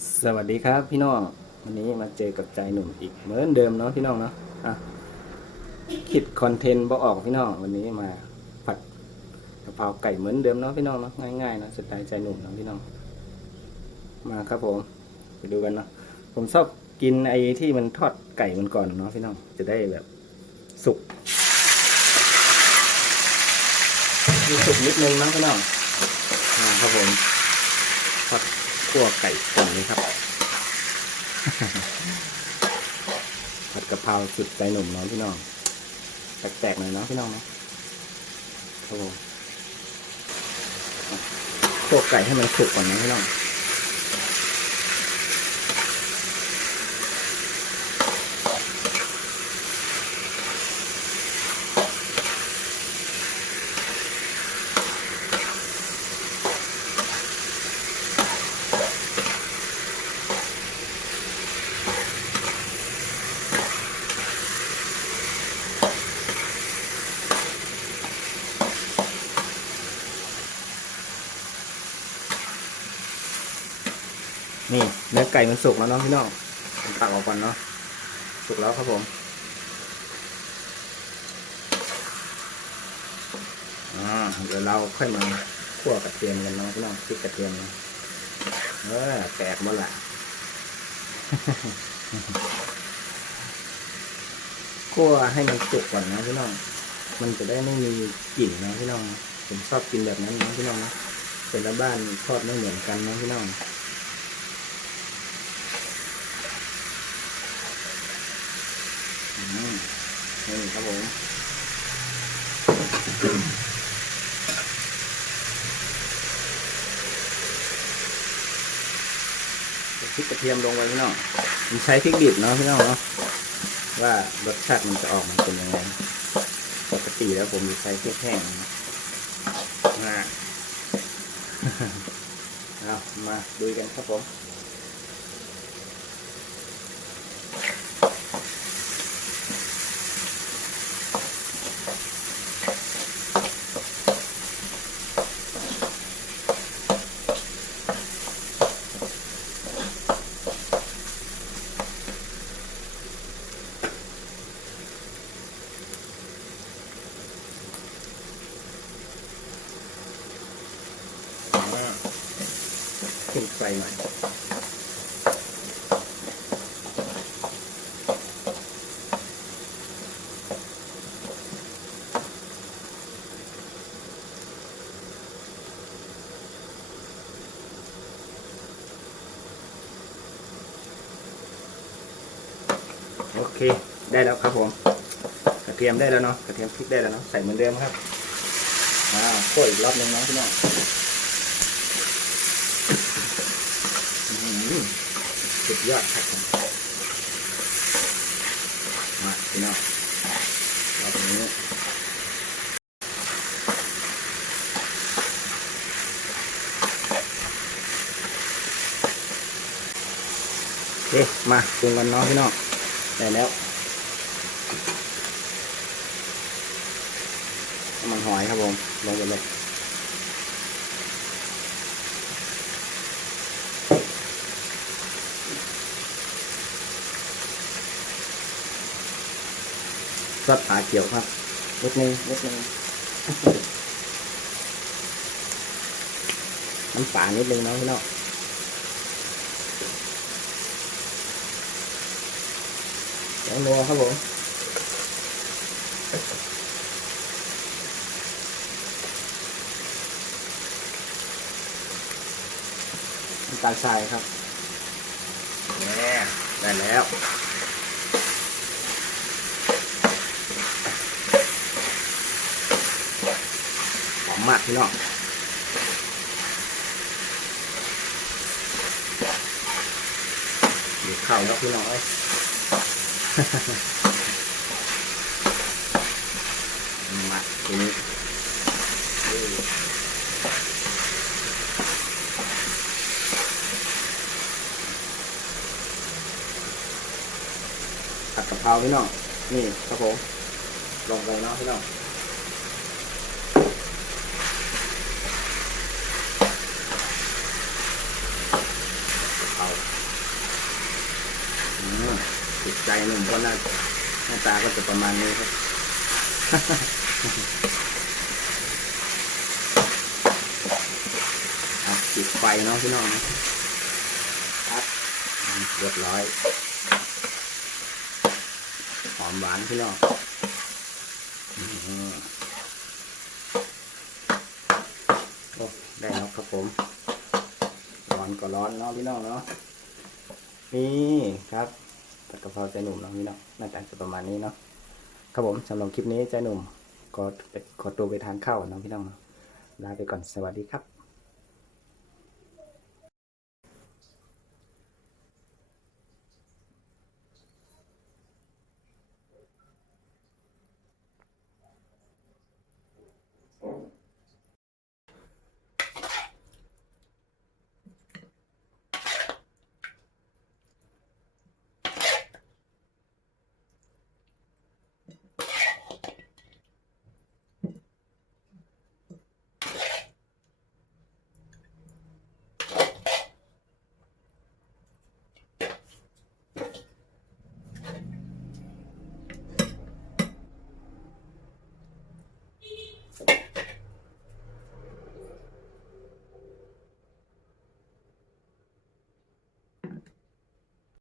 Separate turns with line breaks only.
สวัสดีครับพี่น้อง วันนี้มาเจอกับใจหนุ่มอีกเหมือนเดิมเนาะพี่น้องเนาะอะคิดคอนเทนต์บ่ออกพี่น้องวันนี้มาผัดกะเพราไก่เหมือนเดิมเนาะพี่น้องเนาะง่ายๆเนาะสไตล์ใจหนุ่มเนาะพี่น้อง มาครับผมไปดูกันเนาะผมชอบกินไอ้ที่มันทอดไก่มันก่อนเนาะพี่น้องจะได้แบบสุกมีสุกนิดนึงเนาะพี่น้องมาครับผมทอด คั่วไก่ก่อนเลยครับ ผัดกะเพราสุดใจหนุ่มเนาะพี่น้อง แปลกๆหน่อยเนาะพี่น้องเนาะครับผมคั่วไก่ให้มันสุกก่อนนะพี่น้อง นี่เนื้อไก่มันสุกแล้วเนาะพี่น้องตักออกก่อนเนาะสุกแล้วครับผมอ่าเดี๋ยวเราค่อยมาคั่วกระเทียมกันเนาะพี่น้องพริกกระเทียมเนาะเออแตกหมดละคั่วให้มันสุกก่อนนะพี่น้อง มันจะได้ไม่มีกลิ่นนะพี่น้อง ผมชอบกินแบบนั้นนะพี่น้องนะแต่ละบ้านทอดไม่เหมือนกันนะพี่น้อง อืม นี่ครับผมพริกกระเทียมลงไปพี่น้องผมใช้พริกดิบเนาะพี่น้องเนาะว่ารสชาติมันจะออกมาเป็นยังไงปกติแล้วผมจะใช้พริกแห้งนะเอามาดูกันครับผม ขึ้นไฟหน่อยโอเค ได้แล้วครับผม กระเทียมได้แล้วเนาะ กระเทียมพริกได้แล้วเนาะ ใส่เหมือนเดิมครับ อ่าคั่วอีกรอบหนึ่งเนาะพี่น้อง อื้อหือ สุดยอดครับผมมาพี่น้องรอบนี้โอเคมาปรุงกันเนาะพี่น้องได้แล้วมันหอยครับผมลงไปเลย อสขาเขียวครับนิดนึงนิดนึงน้ำปลานิดนึงเนาะพี่น้องแกงนัวครับผมน้ำตาลทรายครับแน่ได้แล้ว มมากพี่น้องเดี๋ยวเข้าแล้วพี่น้องเอ้ยมาทีนี้ผัดกะเพราพี่น้องนี่ครับผมลงไปเนาะพี่น้อง เราอืมติด ใจหนุ่มก็น่าหน้าตาก็จะประมาณนี้ครับครับปิดไฟเนาะพี่น้องนะครับเรียบร้อย หอมหวานพี่น้องโอ้ได้แล้วครับผม ร้อนก็ร้อนเนาะพี่น้องเนาะนี่ครับ ผัดกะเพราใจหนุ่มเนาะพี่น้องหน้าตาจะประมาณนี้เนาะครับผมสำหรับคลิปนี้ใจหนุ่มก็ขอตัวไปทานข้าวเนาะพี่น้องลาไปก่อนสวัสดีครับ